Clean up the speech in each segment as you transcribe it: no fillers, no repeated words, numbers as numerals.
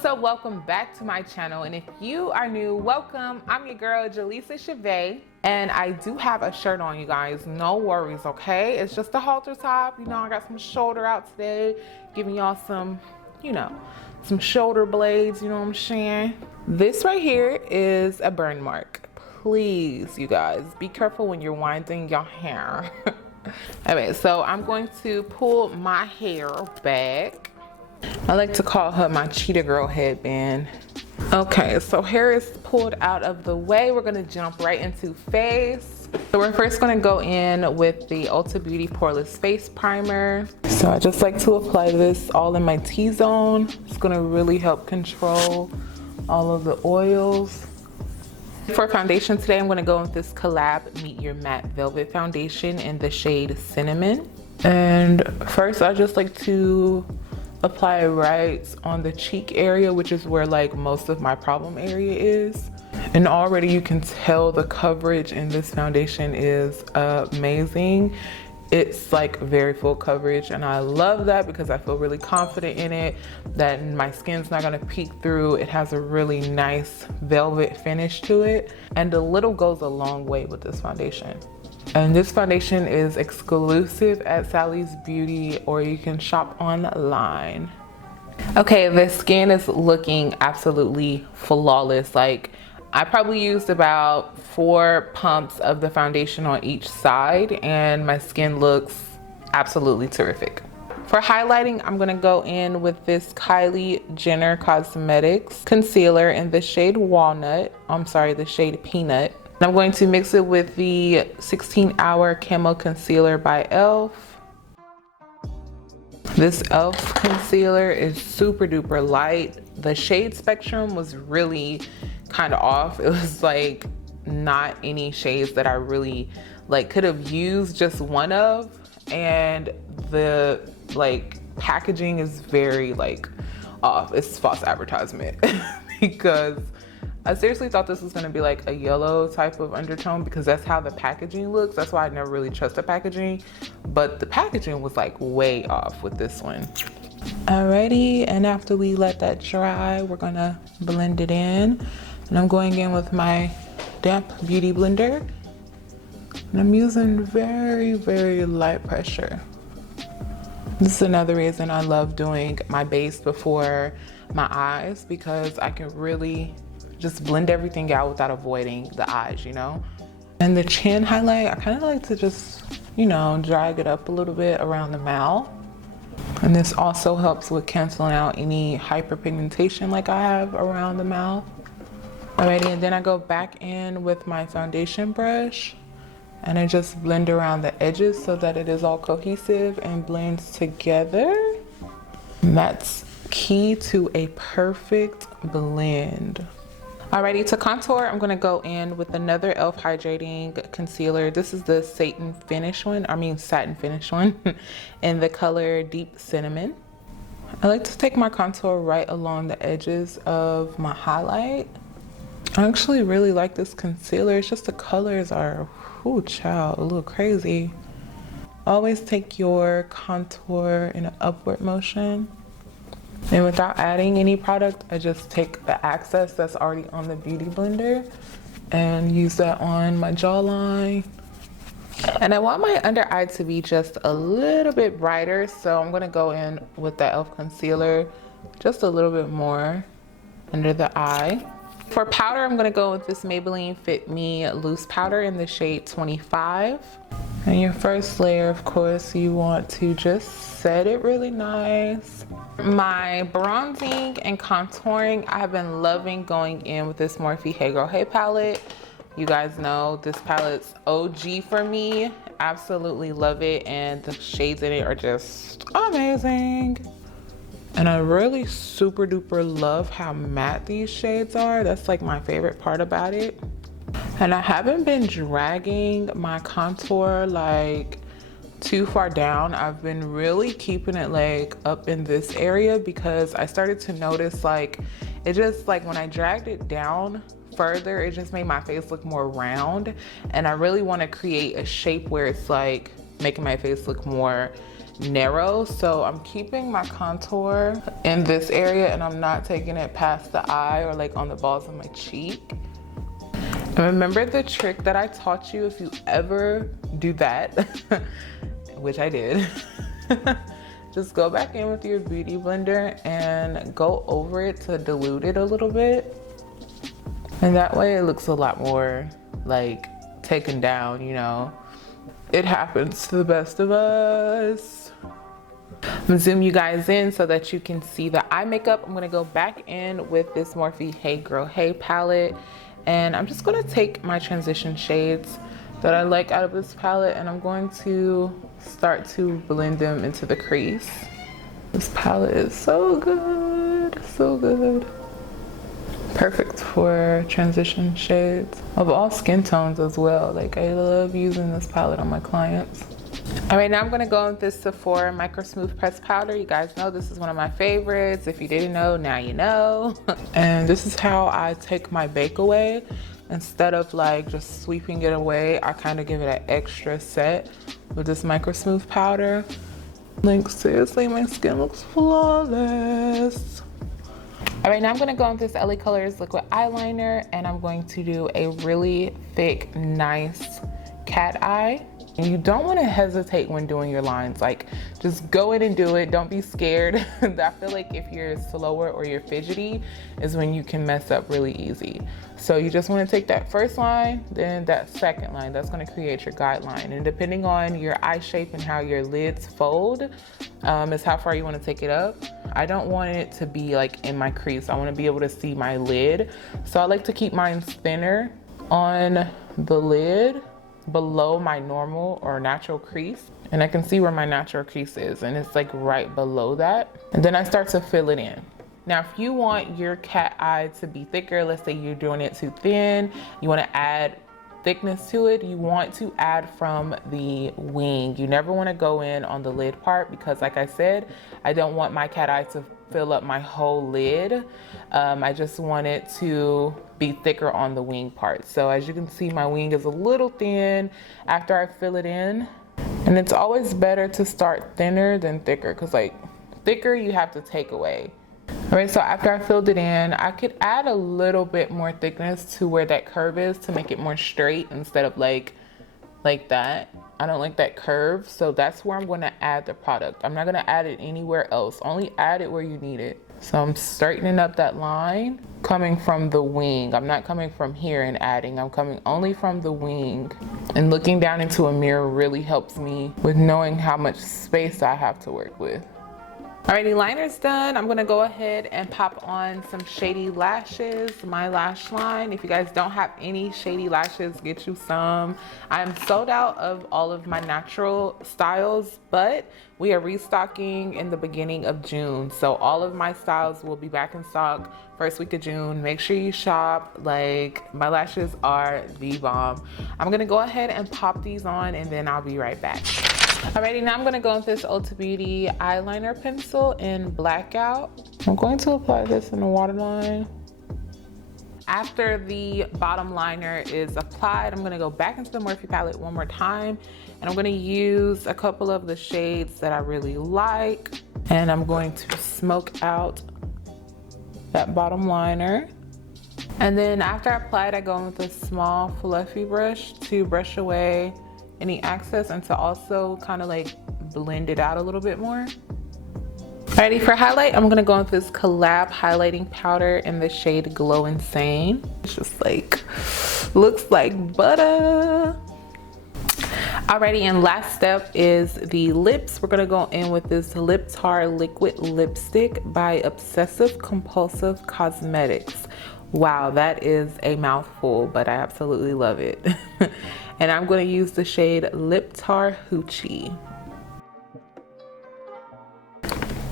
What's up? Welcome back to my channel, and if you are new, welcome. I'm your girl Jalisa Shaveh, and I do have a shirt on, you guys. No worries, okay? It's just a halter top. You know, I got some shoulder out today, giving y'all some, some shoulder blades, you know what I'm saying? This right here is a burn mark. Please, you guys, be careful when you're winding your hair. Okay, so I'm going to pull my hair back. I like to call her my cheetah girl headband. Okay, so hair is pulled out of the way. We're gonna jump right into face. So we're first gonna go in with the Ulta Beauty Poreless Face Primer. So I just like to apply this all in my T-zone. It's gonna really help control all of the oils. For foundation today, I'm gonna go with this Collab Meet Your Matte Velvet Foundation in the shade Cinnamon. And first, I just like to apply it right on the cheek area, which is where like most of my problem area is. And already you can tell the coverage in this foundation is amazing. It's like very full coverage, and I love that because I feel really confident in it, that my skin's not gonna peek through. It has a really nice velvet finish to it, and a little goes a long way with this foundation. And this foundation is exclusive at Sally's Beauty, or you can shop online. Okay, the skin is looking absolutely flawless. Like, I probably used about 4 pumps of the foundation on each side, and my skin looks absolutely terrific. For highlighting, I'm gonna go in with this Kylie Jenner Cosmetics concealer in the shade Walnut. I'm sorry, the shade Peanut. I'm going to mix it with the 16 Hour Camo Concealer by e.l.f. This e.l.f. concealer is super duper light. The shade spectrum was really kind of off. It was like not any shades that I really like could have used just one of, and the like packaging is very like off. It's false advertisement because I seriously thought this was gonna be like a yellow type of undertone because that's how the packaging looks. That's why I never really trust the packaging, but the packaging was like way off with this one. Alrighty, and after we let that dry, we're gonna blend it in. And I'm going in with my damp beauty blender. And I'm using very, very light pressure. This is another reason I love doing my base before my eyes, because I can really just blend everything out without avoiding the eyes, you know? And the chin highlight, I kind of like to just, drag it up a little bit around the mouth. And this also helps with canceling out any hyperpigmentation like I have around the mouth. Alrighty, and then I go back in with my foundation brush and I just blend around the edges so that it is all cohesive and blends together. And that's key to a perfect blend. Alrighty, to contour, I'm gonna go in with another e.l.f. hydrating concealer. This is the satin finish one in the color Deep Cinnamon. I like to take my contour right along the edges of my highlight. I actually really like this concealer. It's just the colors are, ooh, child, a little crazy. Always take your contour in an upward motion. And without adding any product, I just take the excess that's already on the beauty blender and use that on my jawline. And I want my under eye to be just a little bit brighter, so I'm gonna go in with the e.l.f. concealer just a little bit more under the eye. For powder, I'm gonna go with this Maybelline Fit Me loose powder in the shade 25. And your first layer, of course, you want to just set it really nice. My bronzing and contouring, I have been loving going in with this Morphe Hey Girl Hey palette. You guys know this palette's OG for me. Absolutely love it, and the shades in it are just amazing. And I really super duper love how matte these shades are. That's like my favorite part about it. And I haven't been dragging my contour like too far down. I've been really keeping it like up in this area because I started to notice like it just like when I dragged it down further, it just made my face look more round, and I really want to create a shape where it's like making my face look more narrow, so I'm keeping my contour in this area and I'm not taking it past the eye or like on the balls of my cheek. And remember the trick that I taught you, if you ever do that, which I did, just go back in with your beauty blender and go over it to dilute it a little bit. And that way it looks a lot more like taken down, you know. It happens to the best of us. I'm gonna zoom you guys in so that you can see the eye makeup. I'm gonna go back in with this Morphe Hey Girl Hey palette. And I'm just gonna take my transition shades that I like out of this palette and I'm going to start to blend them into the crease. This palette is so good, so good. Perfect for transition shades of all skin tones as well. Like, I love using this palette on my clients. All right, now I'm gonna go with this Sephora Micro Smooth Press Powder. You guys know this is one of my favorites. If you didn't know, now you know. And this is how I take my bake away. Instead of like just sweeping it away, I kind of give it an extra set with this Micro Smooth powder. Like, seriously, my skin looks flawless. All right, now I'm gonna go with this LA Colors liquid eyeliner and I'm going to do a really thick, nice cat eye. And you don't want to hesitate when doing your lines. Like, just go in and do it. Don't be scared. I feel like if you're slower or you're fidgety is when you can mess up really easy. So you just want to take that first line, then that second line. That's going to create your guideline. And depending on your eye shape and how your lids fold, is how far you want to take it up. I don't want it to be like in my crease. I want to be able to see my lid. So I like to keep mine thinner on the lid, below my normal or natural crease, and I can see where my natural crease is, and it's like right below that. And then I start to fill it in. Now, if you want your cat eye to be thicker, let's say you're doing it too thin, you want to add thickness to it, you want to add from the wing. You never want to go in on the lid part because, like I said, I don't want my cat eye to fill up my whole lid. I just want it to be thicker on the wing part. So as you can see, my wing is a little thin after I fill it in. And it's always better to start thinner than thicker, because like thicker you have to take away. All right, so after I filled it in, I could add a little bit more thickness to where that curve is to make it more straight instead of like that. I don't like that curve, so that's where I'm going to add the product. I'm not going to add it anywhere else. Only add it where you need it. So I'm straightening up that line coming from the wing. I'm not coming from here and adding. I'm coming only from the wing. And looking down into a mirror really helps me with knowing how much space I have to work with. Alrighty, liner's done. I'm gonna go ahead and pop on some shady lashes, my lash line. If you guys don't have any shady lashes, get you some. I'm sold out of all of my natural styles, but we are restocking in the beginning of June. So all of my styles will be back in stock first week of June. Make sure you shop. Like, my lashes are the bomb. I'm gonna go ahead and pop these on and then I'll be right back. Alrighty, now I'm gonna go with this Ulta Beauty eyeliner pencil in Blackout. I'm going to apply this in the waterline. After the bottom liner is applied, I'm gonna go back into the Morphe palette one more time, and I'm gonna use a couple of the shades that I really like, and I'm going to smoke out that bottom liner. And then after I apply it, I go in with a small fluffy brush to brush away any excess and to also kind of like blend it out a little bit more. Alrighty, for highlight, I'm gonna go with this Collab highlighting powder in the shade Glow Insane. It's just like, looks like butter. Alrighty, and last step is the lips. We're gonna go in with this Lip Tar Liquid Lipstick by Obsessive Compulsive Cosmetics. Wow, that is a mouthful, but I absolutely love it. And I'm gonna use the shade Lip Tar Hoochie.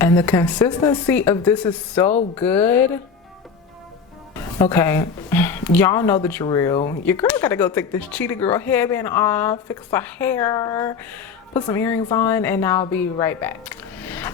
And the consistency of this is so good. Okay, y'all know the drill. Your girl gotta go take this Cheetah Girl headband off, fix her hair, put some earrings on, and I'll be right back.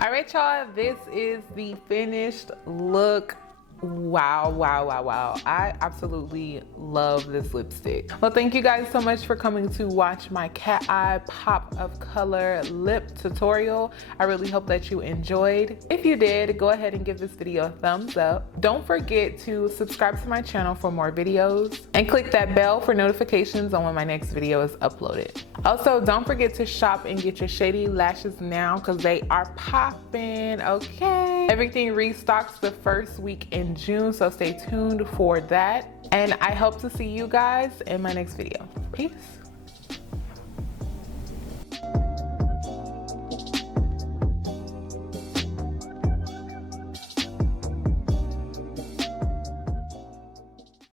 All right, y'all, this is the finished look. Wow, wow, wow, wow. I absolutely love this lipstick. Well, thank you guys so much for coming to watch my cat eye pop of color lip tutorial. I really hope that you enjoyed. If you did, go ahead and give this video a thumbs up. Don't forget to subscribe to my channel for more videos and click that bell for notifications on when my next video is uploaded. Also, don't forget to shop and get your shady lashes now because they are popping, okay? Everything restocks the first week in June, so stay tuned for that. And I hope to see you guys in my next video. Peace.